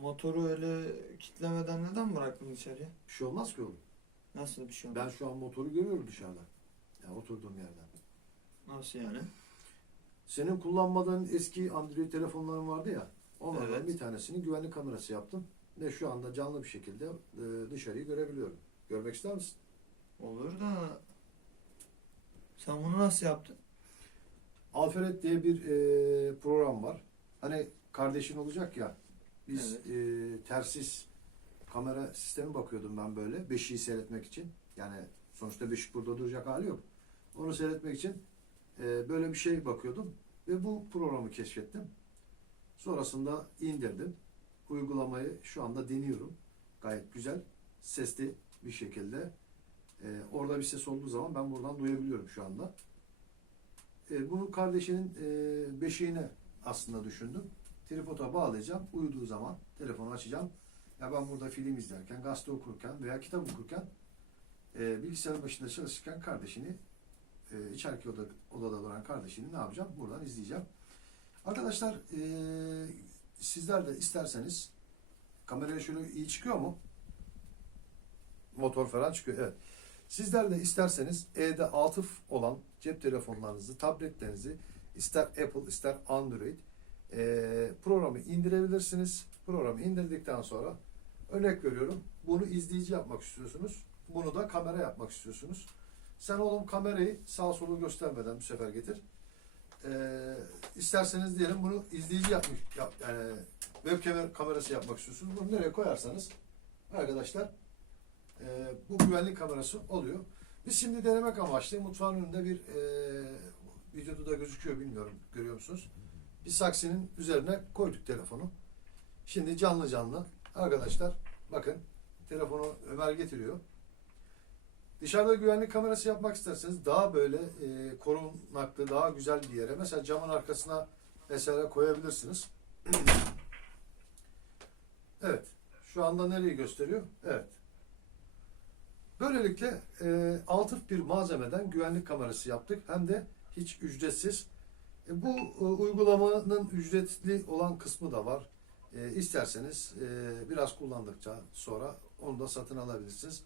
motoru öyle kitlemeden neden bıraktın içeriye? Bir şey olmaz ki oğlum. Nasıl bir şey oldu? Ben şu an motoru görüyorum dışarıdan. Yani oturduğum yerden. Nasıl yani? Senin kullanmadığın eski Android telefonların vardı ya. Onlardan Evet. bir tanesini güvenlik kamerası yaptım. Ve şu anda canlı bir şekilde e, dışarıyı görebiliyorum. Görmek ister misin? Olur da sen bunu nasıl yaptın? Alfred diye bir e, program var. Hani kardeşin olacak ya. Biz e, tersiz kamera sistemi bakıyordum ben böyle. Beşiği seyretmek için. Yani sonuçta beşik burada duracak hali yok. Onu seyretmek için e, böyle bir şey bakıyordum. Ve bu programı keşfettim. Sonrasında indirdim. Uygulamayı şu anda deniyorum. Gayet güzel. Sesli bir şekilde. E, orada bir ses olduğu zaman ben buradan duyabiliyorum şu anda. E, bunu kardeşinin e, beşiğine aslında düşündüm. Tripoda bağlayacağım. Uyuduğu zaman telefonu açacağım. Ya ben burada film izlerken, gazete okurken veya kitap okurken e, bilgisayar başında çalışırken kardeşini e, içeriki oda, odada duran kardeşini ne yapacağım? Buradan izleyeceğim. Arkadaşlar e, sizler de isterseniz kameraya şöyle iyi çıkıyor mu? Motor falan çıkıyor. Evet. Sizler de isterseniz E'de atıf olan cep telefonlarınızı, tabletlerinizi ister Apple ister Android e, programı indirebilirsiniz. Programı indirdikten sonra örnek veriyorum bunu izleyici yapmak istiyorsunuz. Bunu da kamera yapmak istiyorsunuz. Sen oğlum kamerayı sağ solu göstermeden bu sefer getir. E, isterseniz diyelim bunu izleyici yapmış, yap, yani webcam kamerası yapmak istiyorsunuz. Bunu nereye koyarsanız arkadaşlar e, bu güvenlik kamerası oluyor. Biz şimdi denemek amaçlı mutfağın önünde bir e, videoda da gözüküyor bilmiyorum görüyor musunuz? Bir saksinin üzerine koyduk telefonu. Şimdi canlı canlı arkadaşlar bakın telefonu Ömer getiriyor. Dışarıda güvenlik kamerası yapmak isterseniz daha böyle e, korunaklı, daha güzel bir yere mesela camın arkasına mesela koyabilirsiniz. evet. Şu anda nereyi gösteriyor? Evet. Böylelikle e, altıf bir malzemeden güvenlik kamerası yaptık. Hem de hiç ücretsiz. Bu e, uygulamanın ücretli olan kısmı da var. E, isterseniz e, biraz kullandıkça sonra onu da satın alabilirsiniz.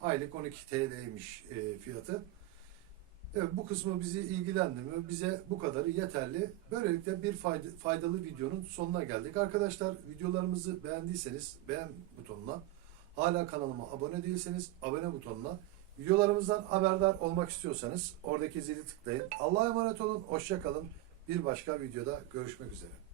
Aylık 12 TL'ymiş e, fiyatı. Evet, bu kısmı bizi ilgilendirmiyor. Bize bu kadarı yeterli. Böylelikle bir fayda- faydalı videonun sonuna geldik. Arkadaşlar videolarımızı beğendiyseniz beğen butonuna, hala kanalıma abone değilseniz abone butonuna, videolarımızdan haberdar olmak istiyorsanız oradaki zili tıklayın. Allah'a emanet olun, hoşça kalın. Bir başka videoda görüşmek üzere.